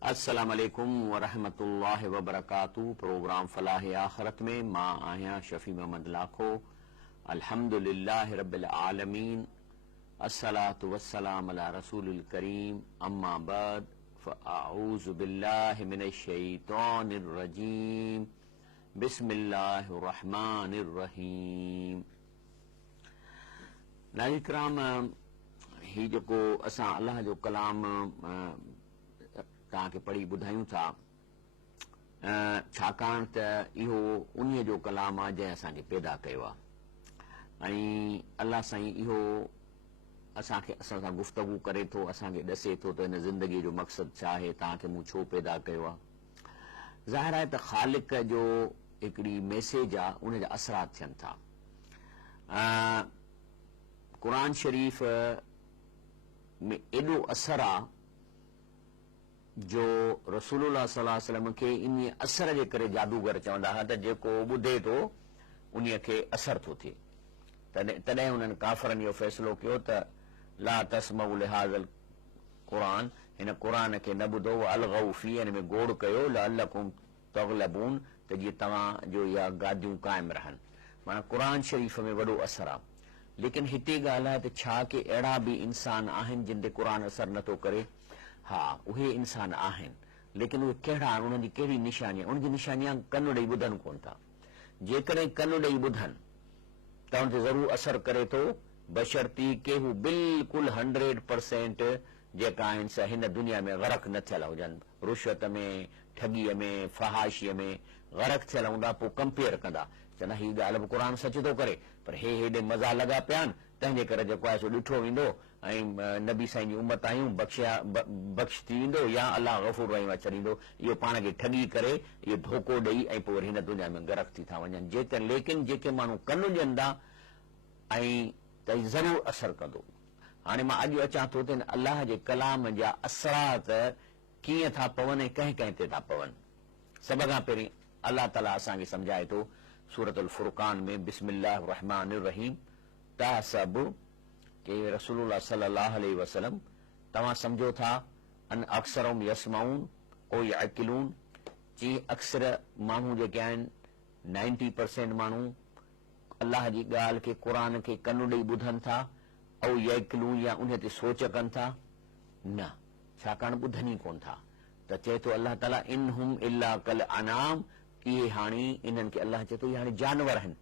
अस्सलाम वालेकुम वरहमतुल्लाहि वबरकातुहू। प्रोग्राम फलाह आखिरत में मां आहियां शफी मोहम्मद लाखो। अल्हम्दुलिल्लाहि रब्बिल आलमीन, अस्सलातु वस्सलाम अला रसूलिल करीम, अम्मा बाद फ़अऊज़ु बिल्लाहि मिनश शैतानिर रजीम, बिस्मिल्लाहिर रहमानिर रहीम। नाज़रीन किराम, ही जेको असां अल्लाह जो कलाम तव्हांखे पढ़ी ॿुधायूं था, छाकाणि त इहो उन्हीअ जो कलाम आहे जंहिं असांखे पैदा कयो आहे। ऐं अल्लाह साईं इहो असांखे असां सां गुफ़्तगू करे थो, असांखे ॾसे थो त हिन ज़िंदगीअ जो मक़सदु छा आहे, तव्हांखे मूं छो पैदा कयो आहे। ज़ाहिर आहे त ख़ालिक जो हिकिड़ी मैसेज आहे, उनजा असरात थियनि था। क़ुर शरीफ़ में एॾो असरु आहे जो रसूलुल्लाह सल्लल्लाहु अलैहि वसल्लम खे इन असर जे करे जादूगर चवंदा हुआ, त जेको ॿुधे थो उन्हीअ खे असर थो थिए। तॾहिं हुननि काफ़रनि इहो फ़ैसिलो कयो त ला तस्मऊ लिहाज़ल क़ुरान, हिन क़ुरान खे न ॿुधो, अलगऊ फी, हिन में गोड़ कयो, लअल्लकुम तग़लबून, त जीअं तव्हां जो इहा गादियूं क़ाइमु रहनि। माना क़ुर शरीफ़ में वॾो असरु आहे। लेकिन हिते ॻाल्हि आहे त छा के अहिड़ा बि इंसान आहिनि जिन ते क़ुर असरु नथो करे? हा, उहे इंसान आहिनि, लेकिन उहे कहिड़ा आहिनि, उन्हनि जी कहिड़ी निशानी आहे? उनजी निशानी आहे कनु ॾेई ॿुधनि कोन था। जेकॾहिं कनु ॾेई ॿुधनि त उन ते ज़रूरु असरु करे थो, बशर्ती के हू बिल्कुलु 100% जेका आहिनि सा हिन दुनिया में ग़रक़ न थियल हुजनि, रुश्वत में, ठगीअ में, फहाशीअ में ग़रक़ थियल हूंदा, पोइ कंपेयर कंदा, चवंदा हीअ ॻाल्हि बि क़ुर सच थो करे, पर हे हेॾे मज़ा लॻा पिया आहिनि, तंहिंजे करे जेको आहे सो ॾिठो वेंदो ऐं नबी साईं जी उम्मत आहियूं, बख़्श थी वेंदो, या अलाह गफ़ूर रहीम छॾींदो। इहो पाण खे ठगी करे, इहो धोखो ॾेई ऐं पोइ हिन दुनिया में ग़रक़ थी था वञनि। लेकिन जेके माण्हू कनु ॾियनि था ऐं त ज़रूरु असरु कंदो। हाणे मां अॼु अचां थो त अलाह जे कलाम जा असरात कीअं था पवनि ऐं कंहिं कंहिं ते था पवनि। सभ खां पहिरीं अलाह ताला असांखे सम्झाए थो सूरतुल फुरक़ान में, बिस्मिल्लाहिर रहमानिर रहीम, तहसबु के रसूलुल्लाह सल्लल्लाहु अलैहि वसल्लम, तव्हां सम्झो था अन अक्सरहुम यस्माऊन ओ यअकिलून, जी अक्सर माण्हू जेके आहिनि 90% माण्हू अल्लाह जी ॻाल्हि खे, क़ुर खे कनु ॾेई ॿुधनि था, औ यअकिलून, या उन ते सोच कनि था न, छाकाणि ॿुधनि ई कोन था। त चए थो अल्लाह ताला इनहुम इल्ला कल अनाम, इहे हाणे इन्हनि खे अल्लाह चए थो इहे हाणे जानवर आहिनि।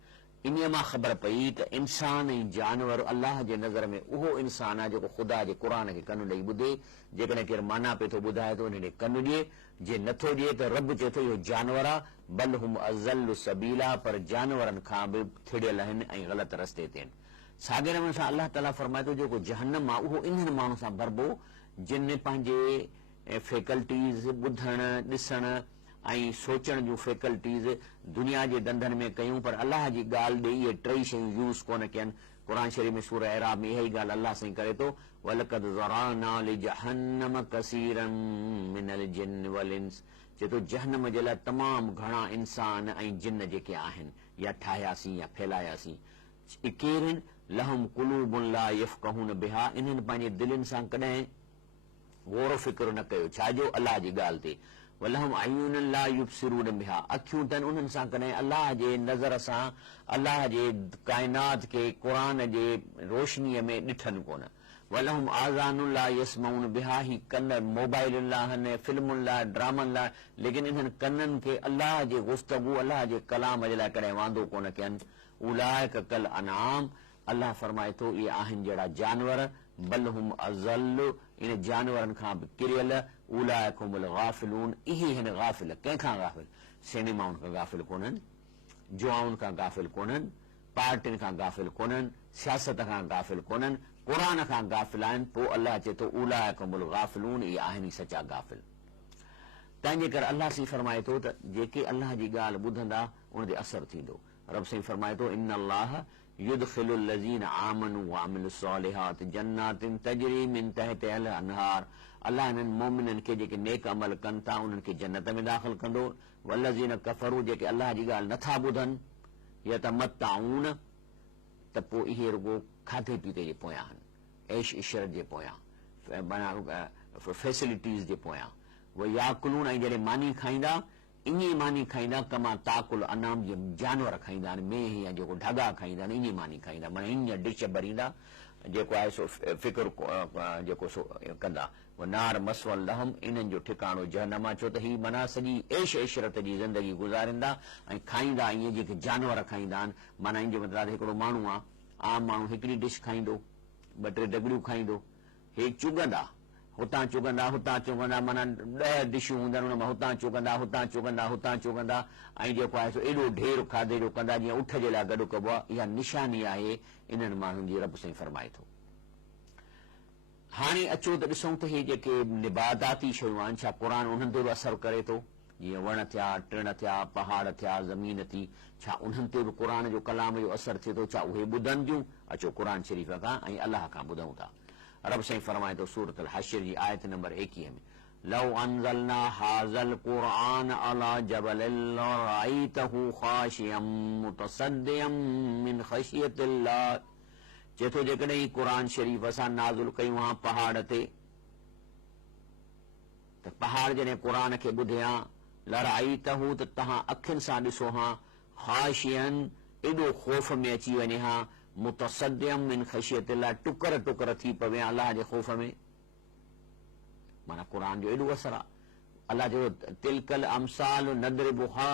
इन मां ख़बर पई त इंसान ऐं जानवर अल्लाह जे नज़र में उहो इंसान आहे जेको ख़ुदा जे क़ुर खे कनु ॾेई ॿुधे। जेकॾहिं केरु माना पे थो ॿुधाए थो उन ॾे कनु ॾिए, जे नथो ॾिए त रब चए थो इहो जानवर आहे, बल हुम अज़ल्लु सबीला, पर जानवरनि खां बि थिड़ियल आहिनि ऐं ग़लति रस्ते ते आहिनि। साॻे नमूने सां अल्लाह ताला फरमाए थो जेको जहन्नम आहे उहो इन्हनि माण्हुनि सां भरबो जिन पंहिंजे फैकल्टीज़ ॿुधण, ॾिसण ऐं सोचण जूं फैकल्टीज़ दुनिया जे धंधनि में कयूं, पर अल्लाह जी ॻाल्हि ॾे इहे टई शयूं यूज़ कोन कयनि। क़ुर शरीफ़ में सूरह एराब में इहा ई ॻाल्हि अल्लाह साईं करे थो, वलक़द ज़रअना लिजहन्नम कसीरन मिनल जिन्न वल इंस, चए थो जहन्नम जे लाइ तमामु घणा इंसान ऐं जिन जेके आहिनि या ठाहियासीं या फैलायासीं। केरनि लहुम कुलूबुन ला यफ़क़हून बिहा, इन्हनि पंहिंजे दिलनि सां कॾहिं गौर फिक्र न कयो, छाजो अल्लाह जी ॻाल्हि ते। वलहुम अयूनन ला युबसिरून बिहा, अखियूं अथनि उन्हनि सां कॾहिं अल्लाह जे नज़र सां, अल्लाह जे काइनात खे क़ुर जे रोशनीअ में ॾिठनि कोन। वलहुम आज़ानुन ला यस्मऊन बिहा, ही कन मोबाइलुनि लाइ आहिनि, फिल्मुनि लाइ, ड्रामनि लाइ, लेकिन इन्हनि कननि खे अल्लाह जे गुफ़्तगू, अल्लाह जे कलाम जे लाइ कॾहिं वांदो कोन कयनि। उलाइक कल अनाम, अल्लाह फरमाए थो इहे आहिनि जहिड़ा जानवर, बल हुम अज़ल्लु, इन जानवरनि खां बि किरियल, उलाइक हुमुल गाफ़िलून, इहे हिन गाफ़िल। कंहिंखां गाफ़िल? सिनेमाउनि खां गाफ़िल कोन्हनि, जुआउनि खां गाफ़िल कोन्हनि, पार्टियुनि खां गाफ़िल कोन्हनि, सियासत खां गाफ़िल कोन्हनि, क़ुर खां गाफ़िल आहिनि। पोइ अल्लाह चए थो उलाइक हुमुल गाफ़िलून, इहे आहिनि ई सचा गाफ़िल। तंहिंजे करे अल्लाह साईं फरमाए थो त जेके अल्लाह जी ॻाल्हि ॿुधंदा उन ते असरु थींदो। रब साईं फरमाए थो इन्नल्लाह युदखिलुल लज़ीना आमनू व अमिलुस सालिहात जन्नातिन तजरी मिन तहतिहल अनहार, अल्लाह इन्हनि मोमिननि खे जेके नेक अमल कनि था उन्हनि खे जन्नत में दाख़िल कंदो। वल्लज़ीना कफ़रू, जेके अल्लाह जी ॻाल्हि नथा ॿुधनि, यतमत्ताऊन, त पोइ इहे रुगो खाधे पीते जे पोयां आहिनि, ऐश इशरत जे पोयां, फैसिलिटीज़ जे पोयां, वो याकुलून ऐं जॾहिं मानी खाईंदा ईअं मानी खाईंदा कमा ताकुल अनाम जीअं जानवर खाईंदा आहिनि मेंह या जेको ढगा खाईंदा आहिनि ईअं मानी खाईंदा माना ईअं डिश भरींदा जेको आहे सो फिक्र जेको सो कंदा वो नार मसवल लहम इन्हनि जो ठिकाणो जहन्नम छो त ही माना सॼी ऐश ऐशरत जी ज़िंदगी गुज़ारींदा ऐं खाईंदा ईअं जेके जानवर खाईंदा आहिनि माना इन जो मतिलबु हिकिड़ो माण्हू आहे आम माण्हू हिकिड़ी डिश खाईंदो 2-3 डगड़ियूं खाईंदो हे चुगंदा हुतां चुगंदा माना 10 डिशूं हूंदा आहिनि हुन मां हुतां चुगंदा ऐं जेको आहे सो एॾो ढेर खाधे जो कंदा जीअं उठ जे लाइ गॾु कबो आहे इहा निशानी आहे इन्हनि माण्हुनि जी रब साईं फरमाए थो हाणे अचो त ॾिसूं त हे जेके निबादाती शयूं आहिनि छा क़ुर उन्हनि ते बि असरु करे थो जीअं वण थिया टिण थिया पहाड़ थिया ज़मीन थी छा उन्हनि ते बि क़ुर जो कलाम जो असरु थिए थो छा उहे ॿुधनि थियूं अचो क़ुर शरीफ़ खां ऐं अलाह खां ॿुधूं था रब साईं फरमाए थो सूरत हशर जी आयत नंबर 21 में लौ अनज़लना हाज़ल क़ुरआन अला जबलिन लरअयतहु खाशियम मुतसद्दियम मिन ख़शियतिल्लाह चए थो जेकॾहिं क़ुर शरीफ़ असां नाज़िल कयूं हा पहाड़ ते त पहाड़ जॾहिं क़ुर खे ॿुधे हा लरअयतहु त तव्हां अखियुनि सां ॾिसो हा खाशियन एॾो ख़ौफ़ में अची वञे हा मुतसद्दियम मिन ख़शियतिल्लाह टुकर टुकर थी पवे अलाह जे ख़ौफ़ में माना क़ुर जो एॾो असरु आहे अलाह चए थो तिलकल अमसाल नदरिबुहा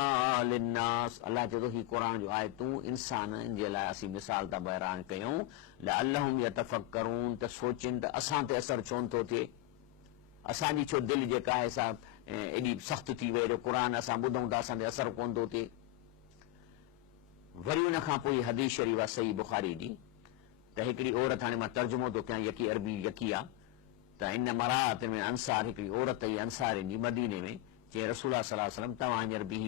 लिन्नास अलाह चए थो ही क़ुर जो आहे तूं इंसाननि जे लाइ असीं मिसाल था बयान कयूं लअल्लहुम यतफक्करून त सोचिन त असां ते असरु छो नथो थिए असांजी छो दिलि जेका आहे सा एॾी सख़्तु थी वई क़ुर असां ॿुधूं था असां ते असरु कोन थो थिए वरी उन खां पोइ हदीस शरीफ़ आहे सही बुखारी जी त हिकिड़ी औरत हाणे मां तर्जुमो थो कयां यकी अरबी यकी आहे त इन मरात में अंसार हिकिड़ी औरत ई अंसार जी मदीने में चई रसूल सल्लल्लाहु अलैहि वसल्लम तव्हां हींअर बि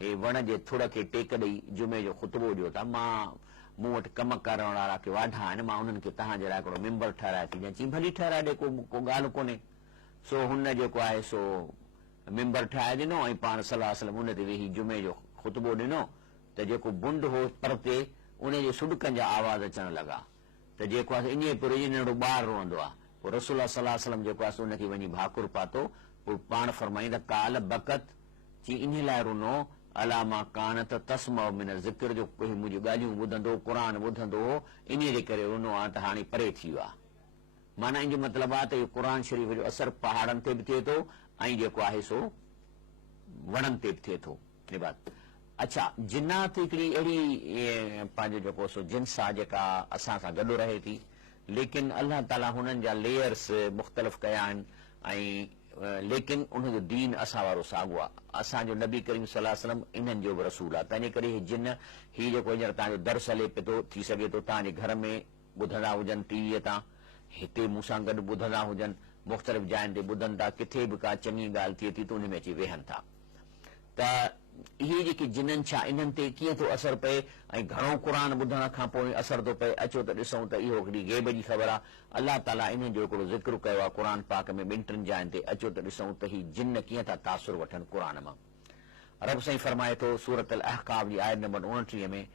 हे वण जे थुड़ खे टेक ॾेई जुमे जो ख़ुतबो ॾियो था मां मूं वटि कम करण वारा के वाढा आहिनि मां उन्हनि खे तव्हांजे लाइ हिकिड़ो मेंबर ठाराए थी ॾियां चई भली ठाराए ॾे को ॻाल्हि कोन्हे सो हुन जेको आहे सो मेंबर ठाहे ॾिनो ऐं पाण सल्लल्लाहु अलैहि वसल्लम उन ते वेही जुमे जो ख़ुतबो ॾिनो त जेको बुंड हो परते उन जे सुॾकनि जा आवाज़ अचण लॻा त जेको आहे इन पुर नंढो ॿारु रोअंदो आहे पोइ रसूल सल्लल्लाहु अलैहि वसल्लम जेको आहे उनखे वञी भाकुर पातो पोइ पाण फरमाईं त काल बकत चई इन लाइ रुनो अला मां कान त तस्मअ मिन ज़िक्र जो कोई मुंहिंजूं ॻाल्हियूं ॿुधंदो क़ुर ॿुधंदो हो इन जे करे रुनो आहे त हाणे परे थी वियो आहे माना इन जो मतिलबु आहे त इहो क़ुर शरीफ़ जो असरु पहाड़नि ते बि थिए थो ऐं जेको आहे सो वणनि ते बि थिए थो अच्छा जिन्नात हिकिड़ी अहिड़ी पंहिंजो जेको सो जिन्स आहे जेका असां सां गॾु रहे थी लेकिन अलाह ताला हुननि जा लेयर्स मुख़्तलिफ़ कया आहिनि ऐं लेकिन उनजो दीन असां वारो साॻियो आहे असांजो नबी करीम सल्लल्लाहु अलैहि वसल्लम इन्हनि जो बि रसूल आहे तंहिंजे करे ही जिन ही जेको हींअर तव्हांजो दर्स हले पियो थो थी सघे थो तव्हांजे घर में ॿुधंदा हुजनि टीवीअ तां हिते मूंसां गॾु ॿुधंदा हुजनि मुख़्तलिफ़ जायुनि ते ॿुधनि था किथे बि का चङी ॻाल्हि थिए थी त उन में अची वेहनि था त इहे जेके जिन्हनि छा इन्हनि ते कीअं थो असरु पए ऐं घणो क़ुर ॿुधण खां पोइ असरु थो पए अचो त ॾिसूं त इहो हिकिड़ी गैब जी ख़बर आहे अलाह ताला इन्हनि जो हिकिड़ो ज़िक्र कयो आहे क़ुर पाक में 2-3 जायुनि ते अचो त ॾिसूं त ही जिन कीअं था तासुर वठनि क़ुर मां रब साईं फरमाए थो सूरत अल अहकाफ जी आयत नंबर 29 में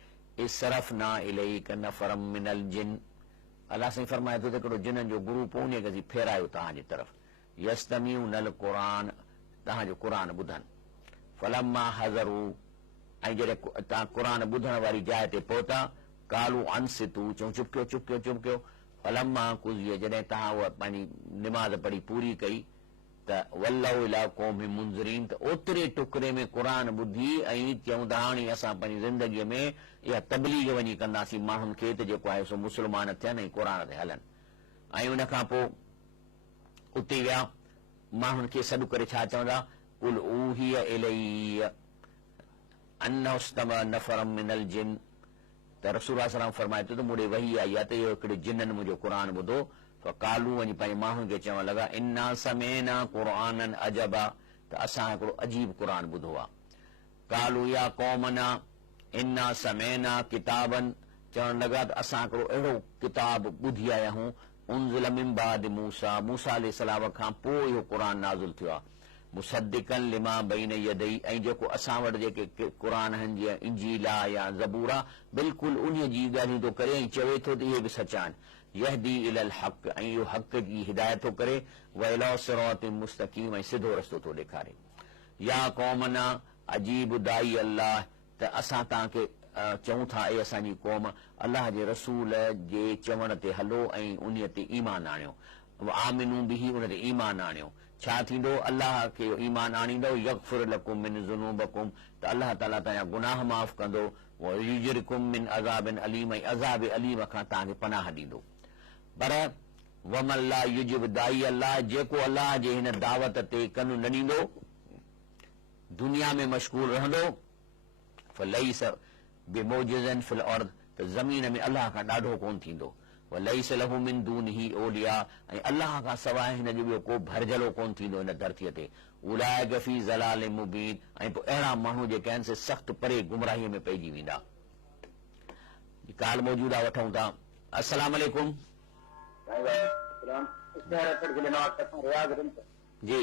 इसरफना इलैक नफरम मिनल जिन अलाह साईं फरमाए थो त हिकिड़ो जिन्हनि जो ग्रुप उन खे फेरायो तव्हांजी तरफ़ यस्तमीउनल क़ुर तव्हांजो क़ुर ॿुधनि फलम्मा हज़रू ऐं जॾहिं तव्हां क़ुर ॿुधण वारी जाइ ते पहुता कालू अनसितू चऊं चुप कयो फलम्मा कुज़िय जॾहिं तव्हां उहा पंहिंजी निमाज़ पढ़ी पूरी कई त वल्लहु इला क़ौमिन मुंज़िरीन त ओतिरे टुकड़े में क़ुर ॿुधी ऐं चऊं त हाणे असां पंहिंजी ज़िंदगीअ में इहा तबलीग वञी कंदासीं माण्हुनि खे त जेको आहे सो मुस्लमान थियनि ऐं क़ुर ते हलनि ऐं उन खां पोइ उते विया माण्हुनि खे सॾु करे छा चवंदा कुल ऊहिय इलैया अन्नहु इस्तमअ नफरम मिनल जिन त रसूल सल्लल्लाहु अलैहि वसल्लम फरमाए थो त मूंॾे वही आई आहे त इहो हिकिड़े जिन्ननि मुंहिंजो क़ुर ॿुधो कालू वञी पंहिंजे माण्हुनि खे चवण लॻा इन्ना समेना क़ुरआनन अजबा त असां हिकिड़ो अजीब क़ुर ॿुधो आहे कालू या क़ौमना इन्ना समेना किताबन चवण लॻा त असां हिकिड़ो अहिड़ो किताब ॿुधी आया आहियूं उनज़िल मिन बाद मूसा अलैहिस्सलाम खां पोइ इहो क़ुर नाज़िल थियो आहे मुसद्दिकन लिमा बैन यदई ऐं जेको असां वटि जेके क़ुर आहिनि जीअं इंजील आहे या ज़बूर आहे बिल्कुलु उन जी ॻाल्हियूं थो करे ऐं चवे थो त इहे बि सच आहिनि यहदी इलल हक़, ऐं इहो हक़ जी हिदायत थो करे, व इला सिरातिन मुस्तक़ीम, ऐं सिधो रस्तो थो ॾेखारे। या क़ौमना अजीब दाई अल्लाह, त असां तव्हांखे चऊं था ए असांजी क़ौम, अलाह जे रसूल जे चवण ते हलो ऐं उन ते ईमान आणियो। आमिनू बिही, उन ते ईमान आणियो। छा थींदो? अलाह खे ईमान आणींदो, यग़फिर लकुम मिन ज़ुनूबिकुम, त अलाह ताला तव्हांजा गुनाह माफ़ कंदो, व युजिरकुम मिन अज़ाबिन अलीम, ऐं अज़ाब अलीम खां तव्हांखे पनाह ॾींदो। पर वमन ला युजिब दाई अल्लाह, जेको अलाह जे हिन दावत ते कन न ॾींदो, दुनिया में मशगूल रहंदो, फलैस बिमौजिज़न फिल अर्द, त ज़मीन में अलाह खां ॾाढो कोन थींदो। वलैस लहू मिन दूनिही औलिया, ऐं अलाह खां सवाइ हिन जो ॿियो को भरजलो कोन थींदो हिन धरतीअ ते। उलाइक फी ज़लालिन मुबीन, ऐं पोइ अहिड़ा माण्हू जेके आहिनि से सख़्त परे गुमराहीअ में पइजी वेंदा। काल मौजूदा वठूं था। अस्सलाम वालेकुम। जी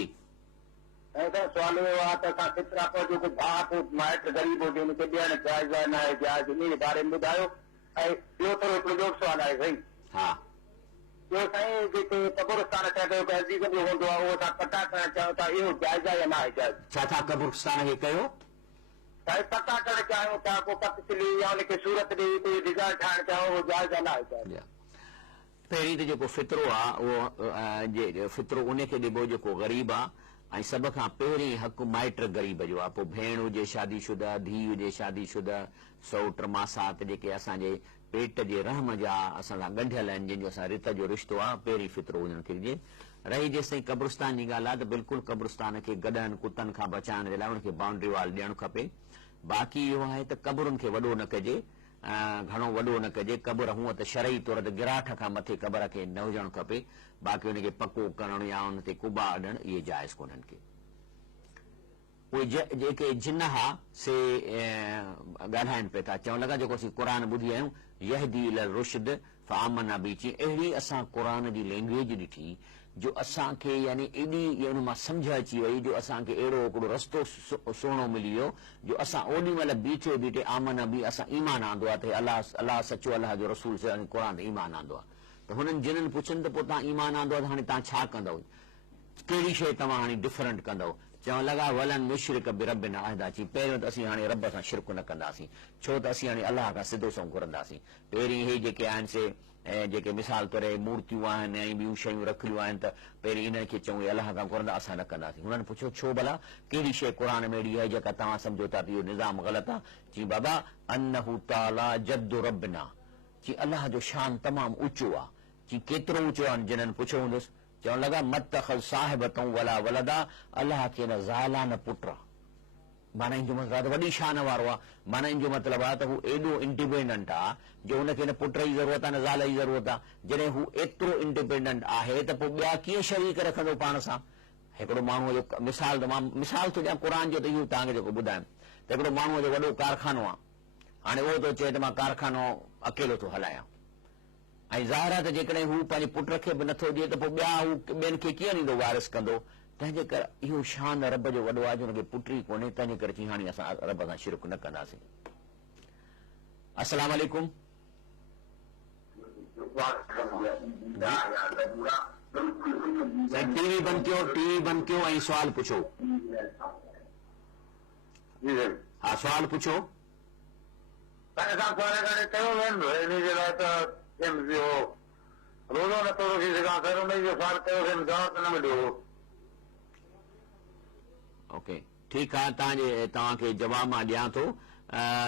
सवाल आहे त असां केतिरा जेको भाउ माइट ग़रीब हुजे हुनखे ॾियणु जाइज़ आहे न आहे जाइज़, इन जे बारे में ॿुधायो। ऐं ॿियो थोरो हिकिड़ो सवाल आहे साईं। हा, ॿियो साईं, जेके कब्रस्तान कयो अज़ीज़ जो हूंदो आहे उहो असां पटा करणु चाहियूं था, इहो जाइज़ आहे या न आहे जाइज़? छा था कब्रिस्तान खे कयो? साईं पटा करणु चाहियूं था, को पत चिली या उनखे सूरत ॾेई कोई डिज़ाइन ठाहिणु चाहियूं, उहो जाइज़ आहे न आहे जाइज़? पहिरीं त जेको फितरो आहे उहो फितरो उनखे ॾिबो जेको ग़रीब आहे, ऐं सभ खां पहिरीं हक़ माइट ग़रीब जो आहे। पोइ भेण हुजे शादीशुदा, धीउ हुजे शादीशुदा, सौट मासात जेके असांजे पेट जे रहम जा असां सां ॻंढियल आहिनि, जंहिंजो असां रित जो रिश्तो आहे, पहिरीं फितरो हुननि खे ॾिजे। रही जेसिताईं कब्रिस्तान जी ॻाल्हि आहे त बिल्कुलु कब्रिस्तान खे गॾनि कुतनि खां बचाइण जे लाइ हुनखे बाउंड्री वाल ॾियणु खपे। बाक़ी इहो आहे त क़बरुनि खे वॾो न कजे, घणो वॾो न कजे। क़बर हूअं त शरई तौर ते गिराठ खां मथे क़बर खे न हुजणु खपे, बाक़ी हुनखे पको करणु या हुन ते कुबा हणणु इहे जाइज़ कोन्हनि के। उहे जेके जिन हा से ॻाल्हाइनि पिया था, चवणु लॻा जेको असीं क़ुर ॿुधी आहियूं, यहदी इलल रुश्द फआमना बि, अहिड़ी असां क़ुर जी लैंग्वेज ॾिठी जो असांखे यानी एॾी उन मां सम्झ अची वई, जो असांखे अहिड़ो हिकिड़ो रस्तो सुहिणो मिली वियो जो असां ओॾी महिल बीठे बीठे आमना बि असां ईमान आंदो आहे त अलाह सचो, अलाह जो रसूल क़ुर ते ईमान आंदो आहे। त हुननि जिन्हनि पुछनि त पोइ तव्हां ईमान आंदो आहे त हाणे तव्हां छा कंदव, कहिड़ी शइ तव्हां हाणे डिफरेंट कंदव? चवणु लॻा वलन मुशरिक बिरब्बिना अहदाची, पहिरियों त असीं हाणे रब सां शिरक न कंदासीं, छो त असीं हाणे अलाह खां सिधो सो घुरंदासीं। पहिरीं इहे जेके आहिनि से जेके मिसाल तौर मूर्तियूं आहिनि ऐं ॿियूं शयूं रखियूं आहिनि, त पहिरीं इन खे चऊं अलाह खां घुरंदा, असां न कंदासीं। हुननि पुछियो छो भला, कहिड़ी शइ क़ुर में अहिड़ी आहे जेका तव्हां सम्झो था त इहो निज़ाम ग़लति आहे? चई बाबा अन्नहु ताला जद्दु रब्बिना, चई अलाह जो शान तमामु ऊचो आहे। चई केतिरो ऊचो आहे? जिन्हनि पुछियो हूंदुसि, चवणु लॻा मत्तख़ज़ साहिबतऊं वला वलदा, अलाह खे न ज़ाल आहे न पुट आहे। माना इन जो मतिलबु आहे त वॾी शान वारो आहे। माना इन जो मतिलबु आहे त हू एॾो इंडिपेंडेंट आहे जो हुनखे न पुट जी ज़रूरत आहे न ज़ाल जी ज़रूरत आहे। जॾहिं हू एतिरो इंडिपेंडेंट आहे त पोइ ॿिया कीअं शरीक रखंदो पाण सां? हिकिड़ो माण्हूअ जो मिसाल थो ॾियां क़ुर जो, त इहो तव्हांखे जेको ॿुधायां, त हिकिड़ो माण्हूअ जो वॾो कारखानो आहे, हाणे उहो थो चए त मां कारखानो अकेलो थो हलायां, ऐं ज़ाहिर आहे त जेकॾहिं हू पंहिंजे पुट खे बि नथो ॾिए त पोइ ॿिया हू ॿियनि खे कीअं ॾींदो, वारिस कंदो? तंहिंजे करे इहो शान रब जो वॾो आहे जो हुनखे पुटी कोन्हे, तंहिंजे करे चई हाणे असां रब सां शिरक न कंदासीं। अस्सलाम वालेकुम। टीवी बंदि कयो ऐं सुवाल पुछो। हा सुवाल पुछो। रोज़ो नथो रखी सघां, सवाल कयो जवाब न मिलियो। ओके ठीकु आहे, तव्हांखे जवाब मां ॾियां थो।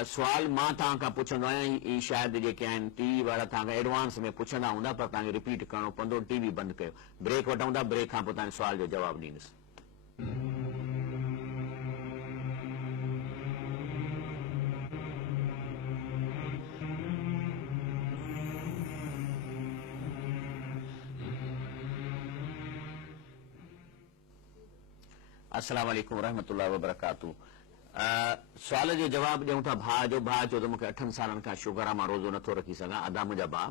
सुवाल मां तव्हां खां पुछंदो आहियां, ही शायदि जेके आहिनि टीवी वारा तव्हांखां एडवांस में पुछंदा हूंदा, पर तव्हांखे रिपीट करणो पवंदो। टीवी बंदि कयो, ब्रेक वठूं था, ब्रेक खां पोइ तव्हांजे सुवाल जो जवाबु ॾींदुसि। अस्सलाम वालेकुम रहमतुल्लाहि व बरकातहू। सुवाल जो जवाबु ॾियूं था। भाउ चयो त मूंखे 8 सालनि खां शुगर आहे, मां रोज़ो नथो रखी सघां। अदा मुंहिंजा भाउ,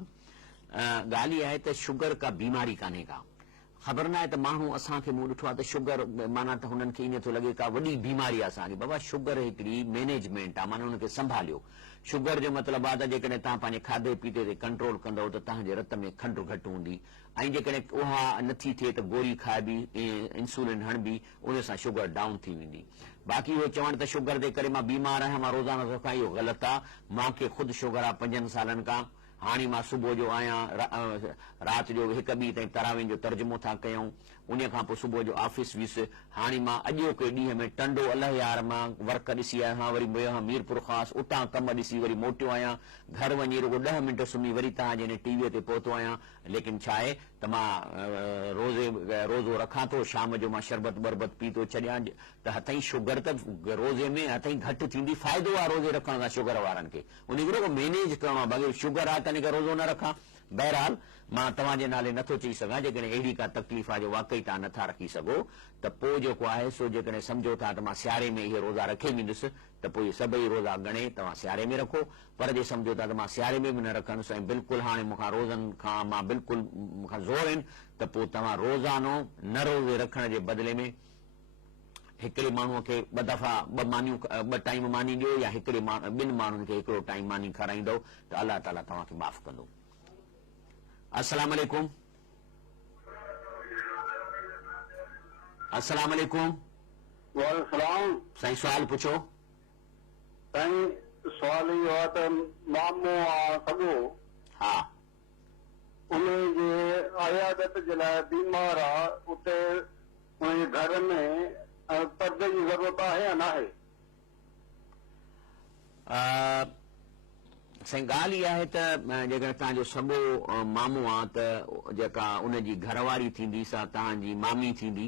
ॻाल्हि इहा आहे त शुगर का बीमारी कान्हे का, ख़बर न आहे त माण्हू असांखे मूं ॾिठो आहे त शुगर माना त हुननि खे ईअं थो लॻे का वॾी बीमारी आहे असांखे। बाबा शुगर हिकिड़ी मैनेजमेंट आहे, माना हुनखे संभालियो। शुगर जो मतिलबु आहे त जेकॾहिं तव्हां पंहिंजे खाधे पीते ते कंट्रोल कंदव त तव्हांजे रत में खंड घटि हूंदी, ऐं जेकॾहिं उहा नथी थिए त गोरी खाइबी, इंसुलिन हणबी, उन सां शुगर डाउन थी वेंदी। बाक़ी उहे चवनि त शुगर जे करे मां बीमार आहियां, मां रोज़ाना थो खां, इहो ग़लति आहे। मूंखे ख़ुदि शुगर आहे 5 सालनि खां। हाणे मां सुबुह जो आहियां, राति जो 1-2 ताईं तरावीन जो तर्जुमो था कयूं, उन खां पोइ सुबुह जो ऑफिस वियुसि। हाणे मां अॼोके ॾींहं में टंडो अलाह यार मां वर्क ॾिसी आहियां, वरी वियो मीरपुर ख़ासि, उतां कमु ॾिसी वरी मोटियो आहियां, घर वञी रुॻो 10 मिंट सुम्ही वरी तव्हांजे हिन टीवीअ ते पहुतो आहियां। लेकिन छा आहे त मां रोज़ो रखां थो, शाम जो मां शरबत बरबत पी थो छॾियां, त हथई शुगर त रोज़े में हथई घटि थींदी। फ़ाइदो आहे रोज़े रखण सां शुगर वारनि खे, उनखे रुॻो मैनेज करिणो आहे। बाक़ी शुगर आहे त हिनखे रोज़ो न रखां। बहरहाल मां तव्हांजे नाले नथो चई सघां, जेकॾहिं अहिड़ी का तकलीफ़ आहे जो वाक़ई तव्हां नथा रखी सघो त पोइ जेको आहे सो जेकॾहिं सम्झो था त मां सियारे में इहे रोज़ा रखे वेंदुसि त पोइ इहे सभई रोज़ा ॻणे तव्हां सियारे में रखो। पर जे सम्झो था त मां सियारे में बि न रखंदुसि ऐं बिल्कुलु हाणे मूंखां रोज़नि खां मां बिल्कुलु मूंखां ज़ोर आहिनि, त पोइ तव्हां रोज़ानो न रोज़े रखण जे बदिले में हिकिड़े माण्हूअ खे 2 दफ़ा 2 टाइम मानी ॾियो, या 2 माण्हुनि खे हिकिड़ो टाइम मानी खाराईंदव त अलाह ताला तव्हांखे माफ़ कंदो। अस्सलाम वालेकुम। अस्सलाम वालेकुम। वालेकुम सलाम। साईं सुवाल पुछो। साईं सुवाल इहो आहे त मामो आहे सॻो, हा, उन जे अयादत जे लाइ बीमार आहे, उते उनजे घर में पर्दे जी ज़रूरत आहे या न आहे? साईं ॻाल्हि इहा आहे त जेकॾहिं तव्हांजो सॻो मामो आहे त जेका उनजी घरवारी थींदी सा तव्हांजी मामी थींदी,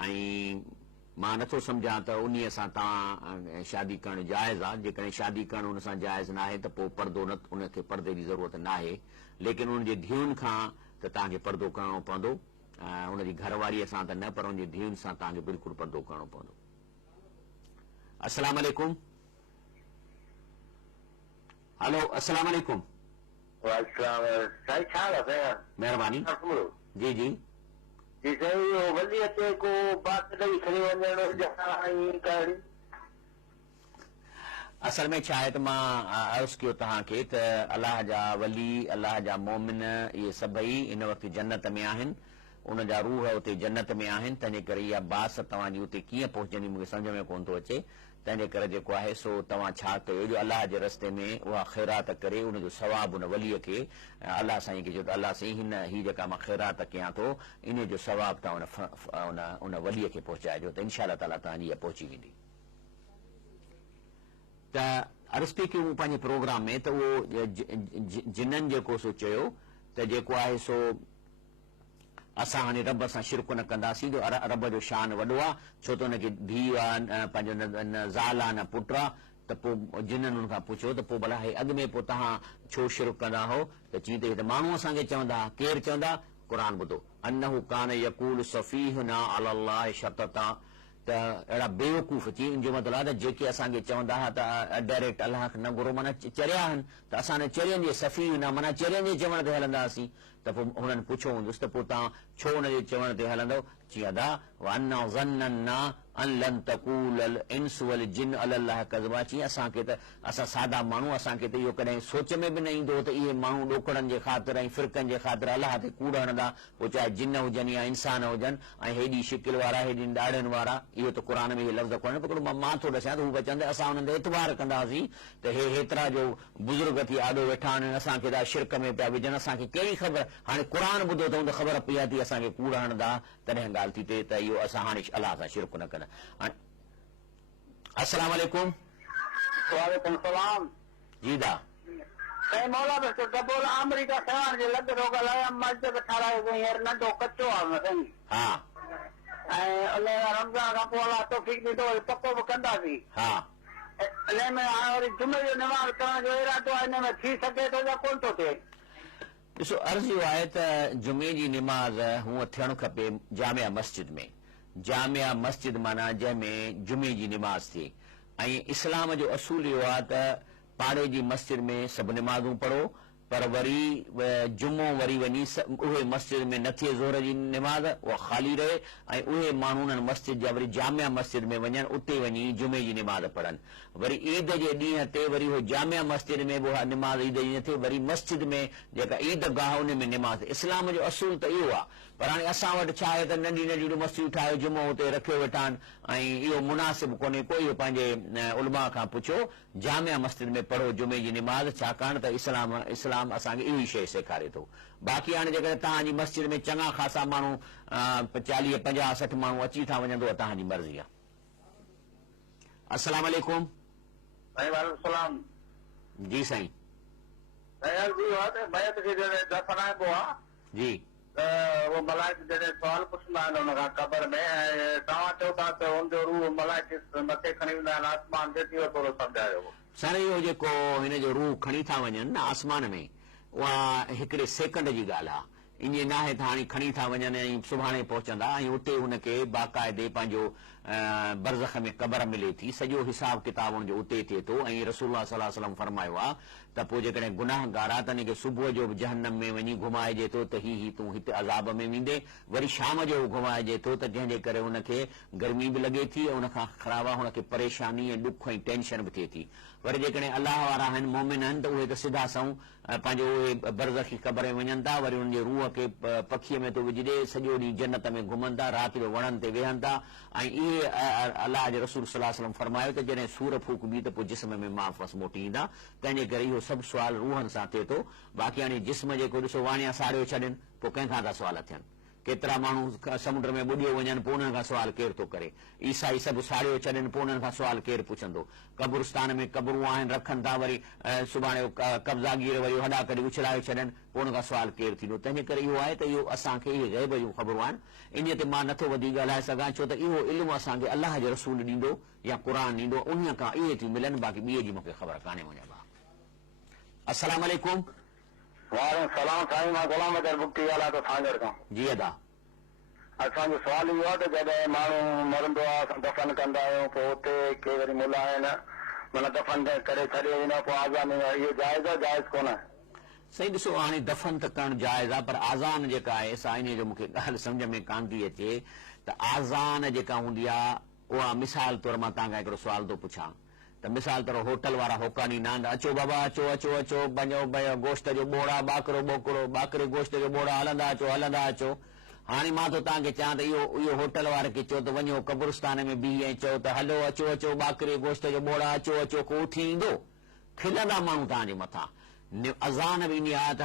ऐं मां नथो सम्झां त उन सां तव्हां शादी करणु जाइज़ आहे। जेकॾहिं शादी करणु उन सां जाइज़ न आहे त पोइ पर्दो न, उनखे पर्दे जी ज़रूरत न आहे। लेकिन उनजे धीउनि खां त तव्हांखे पर्दो करणो पवंदो, उनजी घरवारीअ सां त न, पर उनजी धीउनि सां तव्हांखे बिल्कुलु पर्दो करणो पवंदो। अस्सलाम वालेकुम। हेलो, अस्सलाम वालेकुम। साईं छा आहे? महिरबानी। जी जी जी साईं, वली अचे को बात ॾेई खणी वञणु असल में छा आहे त मां अर्ज़ु कयो तव्हांखे त अलाह जा वली, अलाह जा मोमिन, इहे सभई इन वक़्तु जन्नत में आहिनि, उन जा रूह उते जन्नत में आहिनि। तंहिंजे करे इहा बास तव्हांजी उते कीअं पहुचंदी मूंखे सम्झ में कोन थो अचे। तंहिंजे करे जेको आहे सो तव्हां छा कयो, जो अलाह जे रस्ते में उहा ख़ैरात करे, उनजो सवाबु उन वलीअ खे अलाह साईं खे चयो त अलाह साईं हीअ जेका मां ख़ैरात कयां थो, इन जो सवाबु तव्हां उन वलीअ खे पहुचाइजो, त इनशा अल्लाह ताला तव्हांजी इहा पहुची वेंदी। त अर्ज़ु पई कयूं पंहिंजे प्रोग्राम में त उहो जिन्हनि जेको सो चयो त जेको आहे सो असां हाणे रब सां शिरक न कंदासीं, जो रब जो शान वॾो आहे, छो त हुनखे धीउ आहे, पंहिंजो न ज़ाल आहे, न पुटु आहे। त पोइ जिन्हनि हुन खां पुछियो त पोइ भला हे अॻु में पोइ तव्हां छो शिरक कंदा हो, त चई त माण्हू असांखे चवंदा, केरु चवंदा? क़ुर ॿुधो, अन्नहु कान यकूल सफ़ीहना अलल्लाह शतता, त अहिड़ा बेवकूफ़ थी, इनजो मतिलबु आहे त जेके असांखे चवंदा हुआ त डायरेक्ट अलाह खे न घुरो, माना चरिया आहिनि, त असां न चरियनि जे सफ़ी न, माना चरियनि जे चवण ते हलंदासीं। त पोइ हुननि पुछियो हूंदुसि त पोइ तव्हां छो हुनजे चवण ते हलंदव? चई अदा वन्ना ज़न्नना अन लन तकूल अल इंस वल जिन अलल्लाह कज़बा। चई असांखे त असां सादा माण्हू, असांखे त इहो कॾहिं सोच में बि न ईंदो त इहे माण्हू ॾोकड़नि जे ख़ातिर ऐं फ़िरकनि जे ख़ातिर अलाह ते कूड़ हणंदा, पोइ चाहे जिन हुजनि या इंसान हुजनि, ऐं हेॾी शिकिल वारा, हेॾी ॾाढ़नि वारा। इहो त क़ुर में इहे लफ़्ज़ कोन्हे, पकिड़ो मां थो ॾसां त हू बि चवंदे असां हुननि ते एतबार कंदासीं त हे हेतिरा जो बुज़ुर्ग थी आॾो वेठा आहिनि, असांखे त शिरक में पिया विझनि, असांखे कहिड़ी ख़बर? हाणे क़ुर ॿुधो अथऊं त ख़बर पई आहे थी असांखे कूड़ हणंदा, तॾहिं ॻाल्हि थी थिए त इहो असां हाणे अलाह सां शिरक न कंदा। अस्सलाम वालेकुम। वालेकुम सलाम। जी दा साईं मौला बस डबोल अमेरिका सेवाण जे लॻ रोग लाइ मस्जिद ठारायो कोई हींअर नंढो कचो आहे साईं, हा, ऐं उन रमज़ान खां पोइ अलाह तौफ़ीक़ ॾींदो वरी पको बि कंदासीं। हा, इन में हाणे वरी जुमे जो निमाज़ करण जो इरादो आहे, हिन में थी सघे थो या कोन थो थिए? ॾिसो अर्ज़ु इहो आहे त जुमे जी निमाज़ हूअं थियणु खपे जामिया मस्जिद में। जामिया मस्जिद माना जंहिंमें जुमे जी निमाज़ थिए, ऐं इस्लाम जो असूल इहो आहे त पाड़े जी मस्जिद में सभु निमाज़ूं पढ़ो, पर वरी जुमो वरी वञी उहे मस्जिद में न थिए ज़ोहर जी निमाज़, उहा ख़ाली रहे ऐं उहे माण्हू उन्हनि मस्जिद जा वरी जामिया मस्जिद में वञनि, उते वञी जुमे जी निमाज़ पढ़नि। वरी ईद जे ॾींहं ते वरी उहो जामिया मस्जिद में बि उहा निमाज़ ईद जी न थिए, वरी मस्जिद में जेका ईदगाह उन में निमाज़। इस्लाम जो असूल त इहो आहे, पर हाणे असां वटि छा आहे त नंढी नंढियूं मस्जिदूं ठाहे जुमो हुते रखियो वेठा आहिनि ऐं इहो मुनासिबु कोन्हे। कोई पंहिंजे उलमा खां पुछो, जामिया मस्जिद में पढ़ो जुमे जी निमाज़, छाकाणि त इस्लाम असांखे इहो ई शइ सेखारे थो। बाक़ी हाणे जेकॾहिं तव्हांजी मस्जिद में चङा ख़ासा माण्हू 40, 50, 60 माण्हू अची था वञनि, त तव्हांजी मर्ज़ी आहे। अस्सलाम वालेकुम। जी साईं। जी वो मलाइक जॾहिं सवाल पुछंदा आहिनि हुन खां क़बर में, ऐं तव्हां चओ था त हुनजो रूह मलाइक मथे खणी वेंदा आहिनि आसमान ते, इहो थोरो सम्झायो। सर इहो जेको हिन जो रूह खणी था वञनि न आसमान में, उहा हिकिड़े सेकंड जी ॻाल्हि आहे। ईअं न आहे त हाणे खणी था वञनि ऐं सुभाणे पहुचंदा ऐं उते हुनखे बाक़ाइदे पंहिंजो बरज़ख में क़बर मिले थी, सॼो हिसाब किताब हुनजो उते थिए थो। ऐं रसूलुल्लाह सल्लल्लाहु अलैहि वसल्लम फरमायो आहे त पोइ जेकॾहिं गुनाहगार आहे त हिनखे सुबुह जो बि जहन्नम में वञी घुमाइजे थो त ही तूं हिते अज़ाब में वेंदे, वरी शाम जो घुमाइजे थो त जंहिंजे करे हुनखे गर्मी बि लॻे थी ऐं हुनखां ख़राबु हुनखे परेशानी ऐं ॾुख ऐं टेंशन बि थिए थी। वरी जेकॾहिं अलाह वारा आहिनि, मोमिन आहिनि, त उहे त सिधा सऊं पंहिंजो उहे बरज़खी क़बर में वञनि था, वरी हुनजे रूह खे पखीअ में थो विझी ॾे, सॼो ॾींहुं जन्नत में घुमनि था, राति जो वणनि ते वेहनि था। ऐं इहे अलाह जे रसूल सल्लल्लाहु अलैहि वसल्लम फरमायो त जॾहिं सूर फूक बि त पोइ जिस्म में वापसि मोटी ईंदा। तंहिंजे करे इहो सभु सुवाल रूहनि सां थिए थो। बाक़ी हाणे जिस्म जेको ॾिसो वाणिया साड़ियो छॾनि, पोइ कंहिंखां था सुवाल थियनि। केतिरा माण्हू समुंड में ॿुॾियो वञनि, पोइ उन्हनि खां सुवाल केरु थो करे। ईसाई सभु साड़ियो छॾनि, पोइ उन्हनि खां सुवाल केरु पुछंदो। कब्रिस्तान में क़बरूं आहिनि, रखनि था, वरी सुभाणे कब्ज़ागीर वरी हॾा करे उछलाए छॾनि, पोइ उन खां सुवाल केरु थींदो। तंहिंजे करे इहो आहे त इहो असांखे इहे ग़ैब जूं ख़बरूं आहिनि। इन ते मां नथो वधीक ॻाल्हाए सघां, छो त इहो इल्मु असांखे अलाह जो रसूल ॾींदो या क़ुर ॾींदो, उन खां इहे थियूं मिलनि। बाक़ी ॿिए जी मूंखे ख़बर कान्हे मुंहिंजा भाउ। अस्सलाम वालेकुम। वालेकुम सलाम साईं, मां गुलाम अदर बुक्ती ॻाल्हायां थो थांजर खां। जी अदा। असांजो सुवाल इहो आहे त जॾहिं माण्हू मरंदो आहे, असां दफ़न कंदा आहियूं, पोइ हुते के वरी मुला आहिनि माना दफ़न करे छॾे वेंदा, पोइ आज़ान, इहो जाइज़ आहे जाइज़ कोन आहे? सही ॾिसो, हाणे दफ़न त करणु जाइज़ आहे, पर आज़ान जेका आहे साईं जो मूंखे ॻाल्हि सम्झ में कान थी अचे त आज़ान जेका हूंदी आहे उहा मिसाल तौरु मां तव्हांखां हिकिड़ो सुवाल थो पुछां त मिसाल तौरु होटल वारा होका ॾींदा आहिनि, अचो बाबा अचो अचो अचो, पंहिंजो गोश्त जो बोड़ा ॿाकरो ॿोकड़ो, ॿाकरे गोश्त जो बोड़ा, हलंदा अचो हलंदा अचो। हाणे मां तो तव्हांखे चवां त इहो होटल वारे खे चओ त वञो कब्रिस्तान में बीह ऐं चओ त हलो अचो अचो ॿाकरे गोश्त जो बोड़ा, अचो अचो, को उथी ईंदो? खिलंदा माण्हू तव्हांजे मथां। अज़ान बि ईंदी आहे त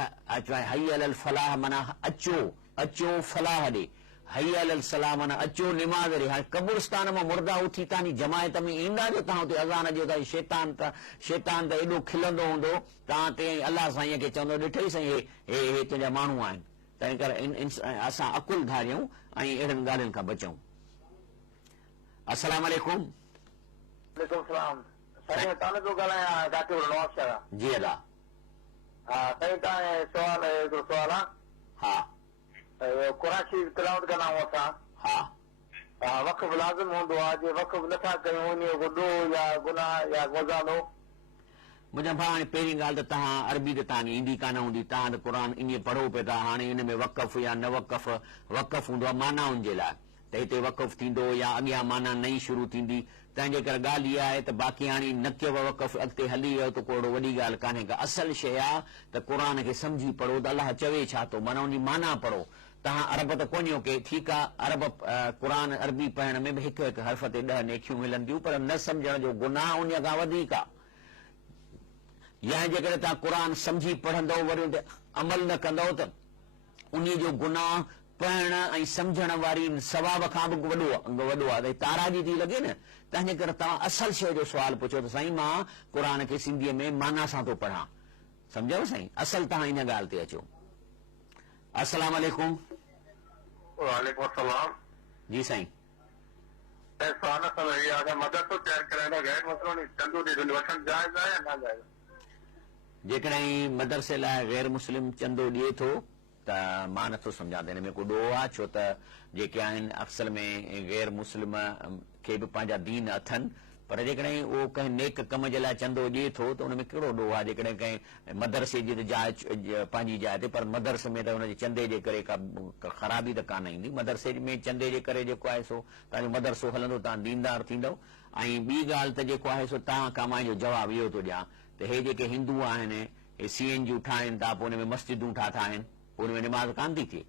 हई अलल फलाह, माना अचो अचो फलाह ॾे, हई अलल सलाह माना अचो निमाज़ ॾे। हाणे कब्रिस्तान मां मुर्दा उथी तव्हांजी जमायत में ईंदा जो तव्हां हुते अज़ान ॾियो था? शैतान त एॾो खिलंदो हूंदो तव्हां ते, अलाह साईं खे चवंदो ॾिठई साईं हे तुंहिंजा माण्हू आहिनि। तंहिं करे असां अकुल धारियूं ऐं अहिड़ियुनि ॻाल्हियुनि खां बचूं। अस्सलाम वालेकुम। वालेकुम सलाम साईं, तव्हां जो ॻाल्हायां डॉक्टर नवाज़ शाह। जी अदा। हा साईं, तव्हां सुवाल हिकिड़ो सुवाल आहे। हा क़ुर शरीफ़ तिलावत कंदा आहियूं असां। हा वक़फ़ लाज़िम हूंदो आहे, जे वक़फ़ नथा कयूं उन जो ॾोह या गुनाह या ग़ज़ानो? मुंहिंजा भाउ, हाणे पहिरीं ॻाल्हि त तव्हां अरबी त तव्हांखे ईंदी कान हूंदी, तव्हां त क़ुर ईअं पढ़ो पिया था। हाणे हिन में वक़फ़ या न वक़फ़ हूंदो आहे मानाउनि जे लाइ, त हिते वक़फ़ थींदो या अॻियां माना नई शुरू थींदी। तंहिंजे करे ॻाल्हि इहा आहे त बाक़ी हाणे न के वक़फ़ अॻिते हली वियो त को वॾी ॻाल्हि कान्हे का। असल शइ आहे त क़ुर खे सम्झी पढ़ो त अलाह चवे छा थो, माना उनजी माना पढ़ो। तव्हां अरब त कोन्हियो के, ठीकु आहे, अरब क़ुर अरबी पढ़ण में बि हिकु हिकु हर्फ़ ते 10 नेकियूं मिलंदियूं, पर न सम्झण जो गुनाह उन खां वधीक आहे। या जेकॾहिं तव्हां क़ुर सम्झी पढ़ंदव वरी उन ते अमल न कंदव त उन जो गुनाह पढ़ण ऐं सम्झण वारी सवाब खां बि वॾो आहे। ताराजी थी लॻे न। तंहिंजे करे तव्हां असल शइ जो सुवाल पुछो त साईं मां क़ुर खे सिंधीअ में माना सां थो पढ़ां, सम्झव साईं? असल तव्हां इन ॻाल्हि ते अचो। अस्सलाम वालेकुम। वालेकुम सलाम। जी साईं। जेकॾहिं मदरसे लाइ गैर मुस्लिम चंदो ॾिए थो त मां नथो सम्झां त हिन में को ॾोह आहे, छो त जेके आहिनि अक्सर में गैर मुस्लिम खे बि पंहिंजा दीन अथनि, पर जेकॾहिं उहो कंहिं नेक कम जे लाइ चंदो ॾिए थो त उन में कहिड़ो ॾोह आहे जेकॾहिं कंहिं मदरसे जी जाइ पंहिंजी जाइ ते, पर मदरसे में त हुनजे चंदे जे करे का ख़राबी त कान ईंदी। मदरसे में चंदे जे करे जेको आहे सो तव्हांजो मदरसो हलंदो, तव्हां दीनदार थींदव। ऐं ॿी ॻाल्हि त जेको आहे सो तव्हां खां मां जो जवाबु इहो थो ॾियां त हे जेके हिंदू आहिनि हे CNG ठाहिनि था, पोइ हुन में मस्जिदूं ठाथा आहिनि, पोइ हुन में निमाज़ कान थी थिए।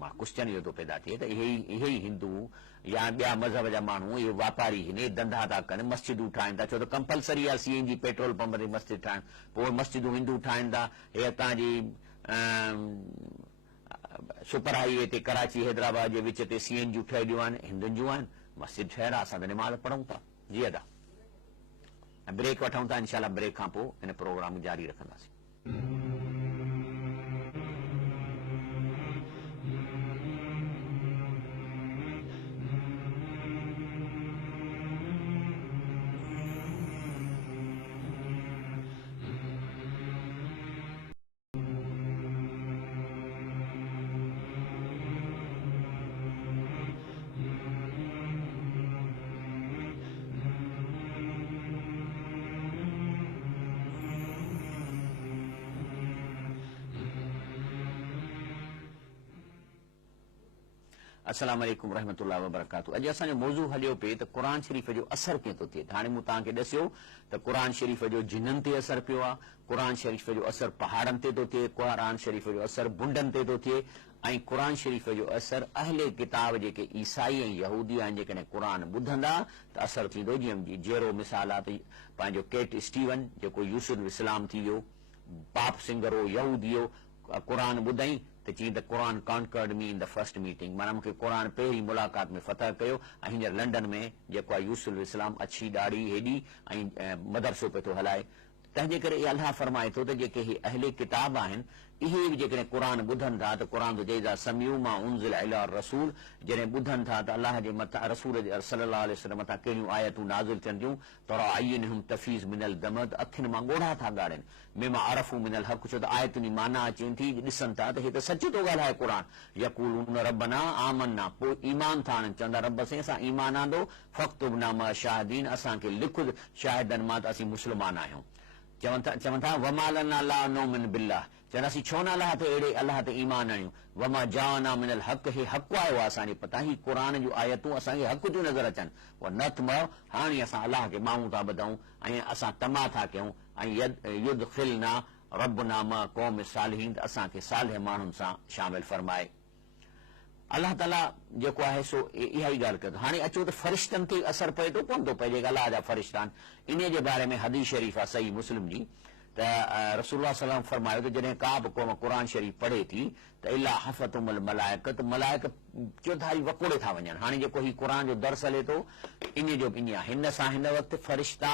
मां क्वेश्चन इहो थो पैदा थिए त इहे ई हिंदू या ॿिया मज़हब जा माण्हू इहे वापारी आहिनि, धंधा था कनि, मस्जिदूं ठाहिनि था, छो त कंपलसरी आहे CNG पेट्रोल पंप ते मस्जिद ठाहिनि। पोइ मस्जिदूं हिंदू ठाहिनि था। हे हितां जी सुपर हाईवे ते कराची हैदराबाद जे विच ते CNG ठहियूं आहिनि, हिंदुनि जूं आहिनि, मस्जिद ठहियल आहे, असां त निमाज़ पढ़ूं था। जी अदा, ब्रेक वठूं था, इनशाला ब्रेक खां पोइ हिन प्रोग्राम जारी रखंदासीं। अस्सलाम वालेकुम रहमतुल्लाहि व बरकातहू। अॼु असांजो मौज़ू हलियो पिए त क़ुर शरीफ़ जो असर कीअं थो थिए। हाणे मूं तव्हांखे ॾसियो त क़ुर शरीफ़ जो जिन्ननि ते असर पियो आहे, क़ुर शरीफ़ जो असर पहाड़नि ते थो थिए, क़ुर शरीफ़ जो असर बुंडनि ते थो थिए, ऐं क़ुर शरीफ़ जो असर अहले किताब जेके ईसाई ऐं यहूदी आहिनि जेकॾहिं क़ुर ॿुधंदा त असर थींदो। जीअं जहिड़ो मिसाल आहे त पंहिंजो केट स्टीवन जेको यूसुफ इस्लाम थी वियो, पाप सिंगर हो, यहूदी हो, क़ुर ॿुधई त चई त क़ुर कॉन्कर्ड मी इन द फर्स्ट मीटिंग, माना मूंखे क़ुर पहिरीं मुलाक़ात में फतह कयो। ऐं हींअर लंडन में जेको आहे यूसुफ इस्लाम अछी ॾाढ़ी हेॾी ऐं मदरसो पियो थो हलाए। तंहिंजे करे अल्लाह फरमाए थो त जेके ही अहले किताब आहिनि इहे बि जेकॾहिं क़ुर ॿुधनि था त क़ुर जो चई था समिऊ मां उनज़िल इला रसूल, जॾहिं ॿुधनि था त अल्लाह जे मथां रसूल सल्लल्लाहु अलैहि वसल्लम मथां कहिड़ियूं आयतूं नाज़िल थियनि थियूं। तोरा अयुनहुम तफ़ीज़ मिनल दम, अखियुनि मां ॻोढ़ा था ॻाड़नि, मिमा अरफू मिनल हक़, छो त आयतुनि जी माना अचनि थी, ॾिसनि था त हे त सच थो ॻाल्हाए क़ुर। यक़ूलून रब्बना आमन्ना, पोइ ईमान था आणनि, चवंदा रब से असां ईमान आंदो, फक्तुबना मा शाहिदीन, असांखे लिख शाहिदनि मां त असीं मुस्लमान आहियूं। चवनि था वमा लना ला नुमिन बिल्लाह, चवनि असीं छो न अलाह ते अहिड़े अलाह ते ईमान आणियूं। वमा जाना मिनल हक़, हे हक़ आयो आहे असांजे पता, ही क़ुर जूं आयतूं असांखे हक़ थियूं नज़र अचनि। उहा नथ मओ, हाणे असां अलाह खे माण्हू था ॿुधूं ऐं असां तमा था कयूं, ऐं युदखिलना रब्बना मा क़ौम सालिहीन, असांखे सालिह माण्हुनि सां शामिल फरमाए। अलाह ताला जेको आहे सो इहा ई ॻाल्हि कयो। हाणे अचो त फ़रिश्तनि ते असर पए थो कोन थो पए, जेके अलाह जा फ़रिश्ता आहिनि, इन जे बारे में हदीस शरीफ़ आहे सही मुस्लिम जी त रसूलुल्लाह सल्लल्लाहु अलैहि वसल्लम फरमायो त जॾहिं का बि क़ौम क़ुर शरीफ़ पढ़े थी त इला हफ़तुमुल मलाइकत, मलाइक चौधारी वकोड़े था वञनि। हाणे जेको ही क़ुर जो दर्स हले थो इन जो बि ईअं आहे, हिन सां हिन वक़्तु फ़रिश्ता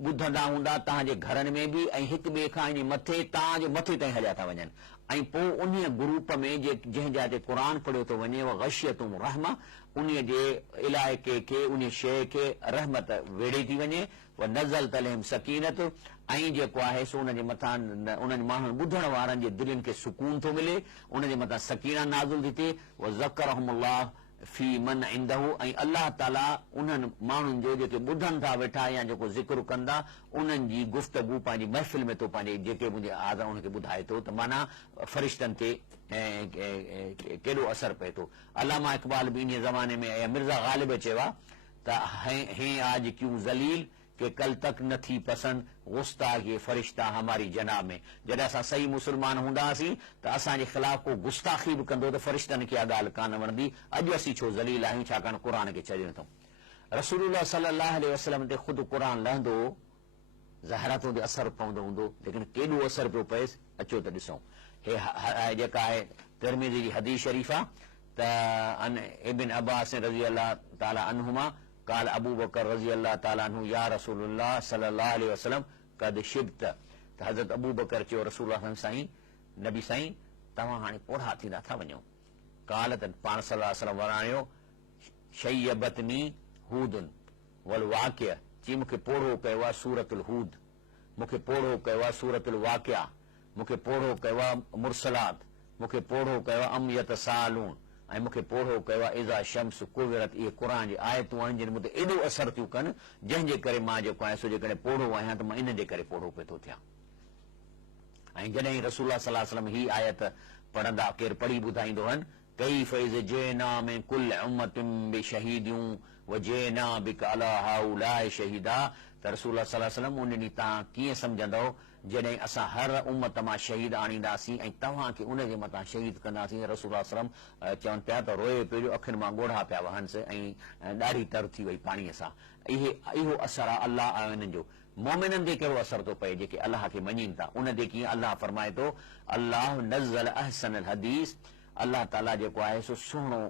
ॿुधंदा हूंदा तव्हांजे घरनि में बि, ऐं हिक ॿिए खां इन मथे तव्हांजे मथे ताईं हलिया था वञनि। ऐं पोइ उन ग्रुप में जंहिं जाइ ते क़ुर पढ़ियो थो वञे उहा गशियतुम रहमा, उन जे इलाइक़े खे उन शइ खे रहमत वेड़े थी वञे। उहा नज़ल तलहिम सकीनत, ऐं जेको आहे सो उनजे मथां उन्हनि माण्हुनि ॿुधण वारनि जे दिलनि खे सुकून थो मिले, उनजे मथां सकीना नाज़िल थी थिए। व ज़करहुमुल्लाह फी मन इंदहु, ऐं अलाह ताला उन्हनि माण्हुनि जो जेके ॿुधनि था वेठा या जेको ज़िक्र कंदा उन्हनि जी गुफ़्तगू पंहिंजी महफ़िल में थो पंहिंजे जेके मुंहिंजे आज़ा उनखे ॿुधाए थो, त माना फ़रिश्तनि ते केॾो असर पए थो। अलामा इक़बाल बि इन ज़माने में ऐं मिर्ज़ा ग़ालिब चयो आहे त हैं आज क्यों ज़लील के कल तक न थी पसंद गुस्ताख ये फरिश्ता हमारी जनाब में। जॾहिं असां सही मुस्लमान हूंदासीं त असांजे ख़िलाफ़ को गुस्ताखी बि कंदो त फ़रिश्तनि खे इहा ॻाल्हि कान वणंदी। अॼु असीं छो ज़लील आहियूं, छाकाणि क़ुर खे छॾियो अथऊं। रसूलुल्लाह सल्लल्लाहु अलैहि वसल्लम ते ख़ुदि क़ुर लहंदो, ज़ाहिरातो ते असर पवंदो हूंदो, लेकिन केॾो असर पियो पएसि अचो त ॾिसूं। हे जेका आहे तिरमिज़ी जी हदीस शरीफ़ आहे त अन इब्न अब्बास रज़ी अल्लाह ताला अन्हुमा काल अबू बकर रज़ी अल्लाह ताला अन्हु या रसूलुल्लाह सल्लल्लाहु अलैहि वसल्लम कद शिब्त, त हज़रत अबू बकर चयो रसूलुल्लाह साईं, नबी साईं तव्हां हाणे पोढ़ा थींदा था वञो। काल त पाण सल्लल्लाहु अलैहि वसल्लम वराणियो शय्यबतनी हूदुन वल वाक़िया, चई मूंखे पोढ़ो कयो आहे सूरतुल हूद, मूंखे पोढ़ो कयो आहे सूरतुल वाक़िया, मूंखे पोढ़ो कयो आहे मुरसलात, मूंखे पोढ़ो कयो आहे अम यतसालून, ऐं मूंखे पोढ़ो कयो आहे इज़ा शम्स कुविरत, इहे क़ुर जी आयतूं आहिनि जिन मूं ते एॾो असरु थियूं कनि जंहिंजे करे मां जेको आहे सो जेकॾहिं पोढ़ो आहियां त मां इन जे करे पोढ़ो पियो थो थियां। ऐं जॾहिं रसूल सल्लल्लाहु अलैहि वसल्लम ही आयत पढ़ंदा, केरु पढ़ी ॿुधाईंदो आहिनि, कई फ़ैज़ जेना में कुल उम्मतिन बिशहीदियूं व जेना बिक अला हाउलाए शहीदा, त रसूल सल्लल्लाहु अलैहि वसल्लम उन ॾींहुं तव्हां कीअं सम्झंदव जॾहिं असां हर उम्मत मां शहीद आणींदासीं ऐं तव्हांखे उन जे मथां शहीद कंदासीं। रसूल सल्लल्लाहु अलैहि वसल्लम चवनि पिया त रोए पियो, अखियुनि मां ॻोढ़ा पिया वहनिसि ऐं ॾाढी तर थी वई पाणीअ सां। इहो असरु आहे अलाह ऐं इन्हनि जो। मोमिननि ते कहिड़ो असरु थो पए जेके अलाह खे मञीनि था, उन ते कीअं अलाह फरमाए थो अलाह नज़ल अहसन हदीस, अलाह ताला जेको आहे सो सुहिणो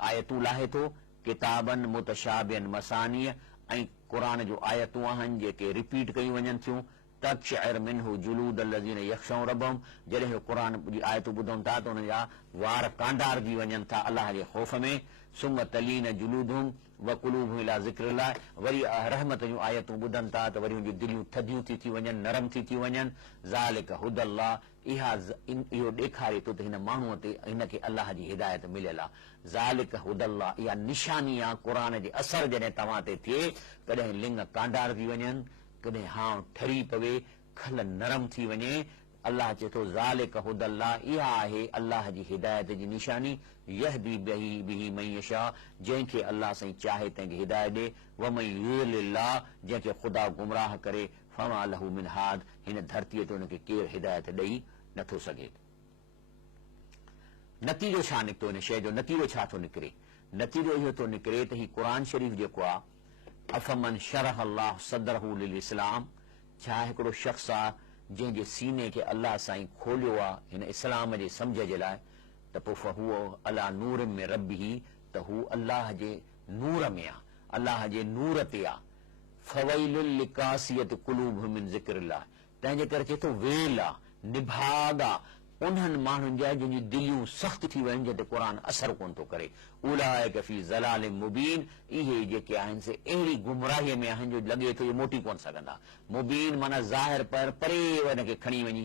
आयतूं लाहे थो, किताबन मुतशाबियन मसानीअ, ऐं क़ुर जो आयतूं आहिनि जेके रिपीट कयूं वञनि थियूं, तक़शइर मिन्हु जुलूद लज़ीन यख़्शऊन रब्बहुम, जॾहिं उहे क़ुर जी आयतूं ॿुधनि था त उन जा वार कांडारजी वञनि था अलाह जे ख़ौफ़ में, सुम तलीन जुलूदहुम व क़ुलूबुहुम इला ज़िक्रिल्लाह, वरी रहमत जूं आयतूं ॿुधनि था त वरी उनजूं दिलियूं थधियूं थी वञनि, नरम थी वञनि। ज़ालिक हुदल्लाह, इहो ॾेखारे थो त हिन माण्हूअ ते हिनखे अलाह जी हिदायत मिलियल आहे। ज़ालिक हुदल्लाह, इहा निशानी आहे क़ुर जे असर जॾहिं तव्हां ते थिए, कॾहिं लिंग कांडार थी वञनि, कॾहिं हाउ ठरी पवे, खल नरम थी वञे, अलाह चए थो ज़ालिक हुदल्लाह, इहा आहे अलाह जी हिदायत जी निशानी, यहदी बिही मन यशा, जंहिंखे अलाह साईं चाहे तंहिंखे हिदायत ॾे, व मन युज़लिल्लाह, जंहिंखे ख़ुदा गुमराह करे, फमा लहू मिन हाद, हिन धरतीअ ते हुनखे केरु हिदायत ॾेई नथो सघे। नतीजो छा निकितो, हिन शइ जो नतीजो छा थो निकिरे? नतीजो इहो थो निकिरे त ही क़ुर शरीफ़ जेको आहे, अफ़मन शरह अल्लाह सदरहू लिल इस्लाम, छा हिकिड़ो शख़्स आहे जंहिंजे सीने खे अलाह साईं खोलियो आहे हिन इस्लाम जे सम्झ जे लाइ, त पोइ फहूअ अला नूर में रब्बिही, त हू अलाह जे नूर में आहे, अलाह जे नूर ते आहे। फवैलुल लिकासियत कुलूबुहुम मिन ज़िक्रिल्लाह, तंहिंजे करे चए थो वेल आहे, निभाग आहे उन्हनि माण्हुनि जा जंहिंजी दिलियूं सख़्त थी वञनि, जंहिं ते क़ुर असरु कोन थो करे। उलाइक फी ज़लालिम मुबीन, इहे जेके आहिनि से अहिड़ी गुमराहीअ में आहिनि जो लॻे थो इहे मोटी कोन सघंदा। मुबीन माना ज़ाहिर पर परे हिनखे खणी वञी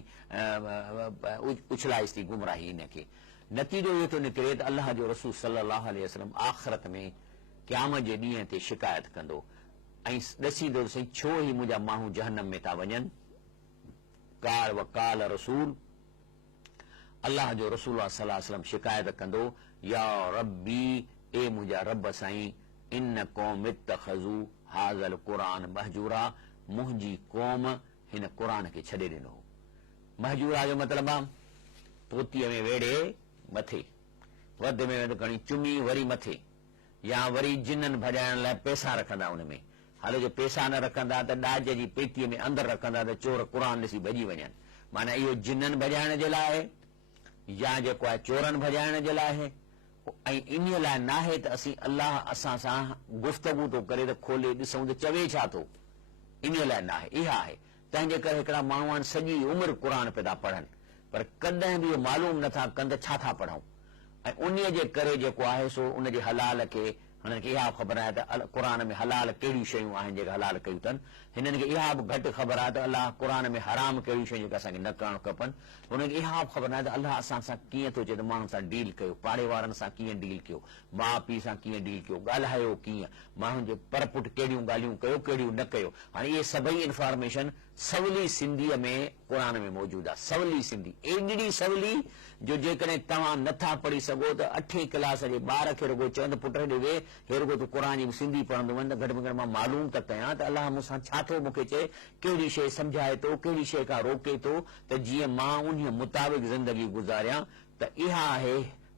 उछलाइस थी गुमराही हिनखे। नतीजो इहो थो निकिरे त अलाह जो रसूल सल्लल्लाहु अलैहि वसल्लम आख़िरत में क़यामत जे ॾींहं ते शिकायत कंदो ऐं ॾसींदो साईं छो ही मुंहिंजा माण्हू जहन्नम में था वञनि। काल व काल रसूल, अलाह जो रसूल सल्लल्लाहु अलैहि वसल्लम शिकायत कंदो, या रब्बी, ए मुंहिंजा रब साईं, इन क़ौम इत्तख़ज़ू हाज़ल क़ुरान महजूरा, मुंहिंजी क़ौम हिन क़ुर खे छॾे ॾिनो। महजूरा जो मतिलबु आहे पोतीअ में वेड़े मथे, वध में वधि खणी चुमी वरी मथे, या वरी जिननि भॼाइण लाइ पैसा रखंदा उन में। हाल जो पैसा न रखंदा त ॾाज जी पेतीअ में अंदरि रखंदा त चोर क़ुर ॾिसी भॼी वञनि। माना इहो जिननि भॼाइण जे लाइ आहे या जेको आहे चोरनि भॼाइण जे लाइ आहे, ऐं इन लाइ न आहे त असीं अलाह असां सां गुफ़्तगू थो करे त खोले ॾिसूं त चवे छा थो, इन लाइ न आहे। इहा आहे तंहिंजे करे हिकिड़ा माण्हू आहिनि सॼी उमिरि क़ुर पिया था पढ़नि, पर कॾहिं बि इहो मालूम नथा कनि त छा था पढ़ूं, ऐं उन जे करे जेको आहे सो उन जे हलाल खे हुननि खे इहा ख़बर आहे त क़ुर में हलाल कहिड़ियूं शयूं आहिनि जेके हलाल कयूं अथनि। हिननि खे इहा बि घटि ख़बर आहे त अलाह क़ुर में हराम कहिड़ियूं शयूं जेके असांखे न करणु खपनि। हुननि खे इहा बि ख़बर आहे त अलाह असां सां कीअं थो चए त माण्हुनि सां डील कयो, पाड़े वारनि सां कीअं डील कयो, माउ पीउ सां कीअं डील कयो, ॻाल्हायो कीअं, माण्हुनि जे परपुट कहिड़ियूं ॻाल्हियूं कयो, कहिड़ियूं न कयो। हाणे इहे सभई इंफॉर्मेशन सवली सिंधीअ में क़ुर में मौजूदु आहे। सवली सिंधी, एॾी सवली जो जेकॾहिं तव्हां नथा पढ़ी सघो त 8वीं क्लास जे ॿार खे रुगो चवंद पुट ॾे वे हे रुगो तूं क़ुर जी सिंधी पढ़ंदो वञ त घटि में घटि मां मालूम त कयां त अलाह मूंसां छा थो मूंखे चए, कहिड़ी शइ सम्झाए थो, कहिड़ी शइ खां रोके थो, त जीअं मां उन मुताबिक़ ज़िंदगी गुज़ारियां। त इहा आहे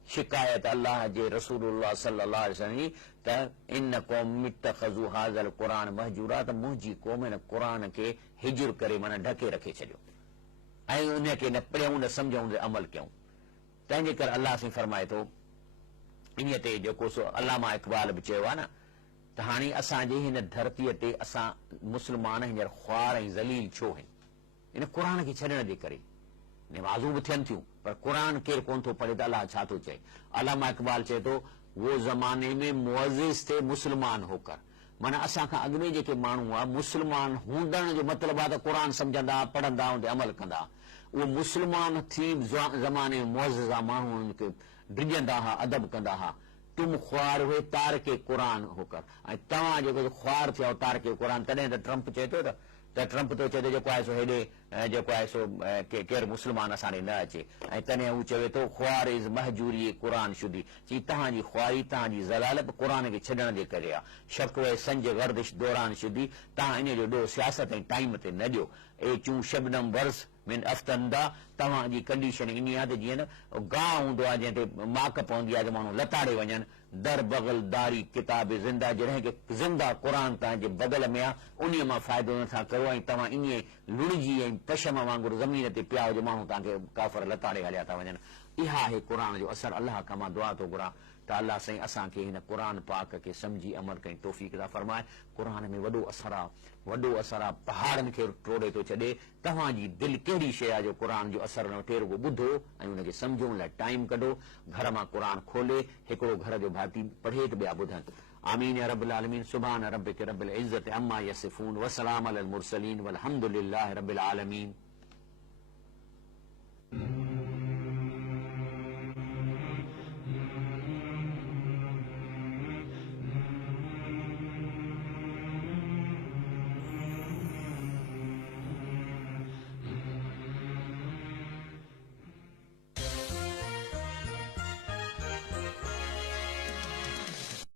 शिकायत अलाह जे रसूलुल्लाह सल्लल्लाहु अलैहि वसल्लम त इन क़ौम इत्तख़ज़ू हाज़ल क़ुरान महजूरा, त मुंहिंजी क़ौम हिन क़ुर खे हिजुर करे माना ढके रखे छॾियो ऐं उनखे न पढ़ियूं न सम्झूं न अमल कयूं। तंहिंजे करे अलाह साईं फरमाए थो इन ते जेको सो अलामा इक़बाल बि चयो आहे न त हाणे असांजे हिन धरतीअ ते असां मुस्लमान हींअर ख्वार ऐं ज़लील छो आहिनि, इन क़ुर खे छॾण जे करे। निमाज़ूं बि थियनि थियूं पर क़ुर केरु कोन थो पढ़े त अलाह छा थो चए। अलामा इक़बाल चए थो वो ज़माने में मुअज़्ज़िज़ थे मुस्लमान होकर, माना असां खां अॻु में जेके माण्हू आहे मुस्लमान हूंदण जो मतिलबु आहे त क़ुर सम्झंदा, पढ़ंदा, उन ते अमल कंदा। उहो मुस्लमान थी ज़माने में मुअज़्ज़िज़ आहे, माण्हू उनखे डिॼंदा हुआ, अदब कंदा हुआ। तुम ख्वार हुए तार के क़ुरान होकर, ऐं तव्हां जेको ख्वार थिया तार के क़ुरान। तॾहिं त ट्रम्प चए थो त ट्रम्प थो चए थो जेको आहे सो हेॾे जेको आहे सो केरु मुस्लमान असां ॾे न अचे, ऐं तॾहिं हू चवे थो ख्वार इज़ महजूरी क़ुरान शुदी, चई तव्हांजी ख्वारी तव्हांजी ज़लालत क़ुरान खे छॾण जे करे आहे। शक़्व संज गर्दिश दौरान शुदी, तव्हां इन जो ॾोह सियासत ऐं टाइम ते न ॾियो। ए चूं शबनम वर्स मिन अफ़्तंदा, तव्हांजी कंडीशन इन आहे त जीअं न गांव हूंदो आहे जंहिं ते माक पवंदी आहे त माण्हू लताड़े वञनि। दर बगल दारी किताब ज़िंदा, जॾहिं की ज़िंदा क़ुरान तव्हांजे बगल में आहे, उन मां फ़ाइदो नथा कयो, ऐं तव्हां ईअं लुणिजी ऐं पशम वांगुरु ज़मीन ते पिया हुजो, माण्हू तव्हांखे काफ़र लताड़े हलिया था वञनि। इहा आहे क़ुरान जो असरु। अलाह खां मां दुआ थो घुरां त अलाह साईं असांखे हिन क़ुरान पाक खे सम्झी अमल कई तौफ़ीक़ था फरमाए। क़ुरान में वॾो असरु आहे, वॾो असरु आहे, पहाड़नि खे टोड़े थो छॾे। तव्हांजी दिलि कहिड़ी शइ आहे जो क़ुरान जो असरु न वठे, रुॻो ॿुधो ऐं हुनखे सम्झो, लाइ टाइम कढो, घर मां क़ुरान खोले हिकिड़ो घर जो भाती पढ़े त ॿिया ॿुधनि। आमीन या रब्बिल आलमीन। सुभान रब्बिक रब्बिल इज़्ज़ति अम्मा यसिफून व सलाम अलल मुरसलीन वल्हम्दुलिल्लाहि रब्बिल आलमीन।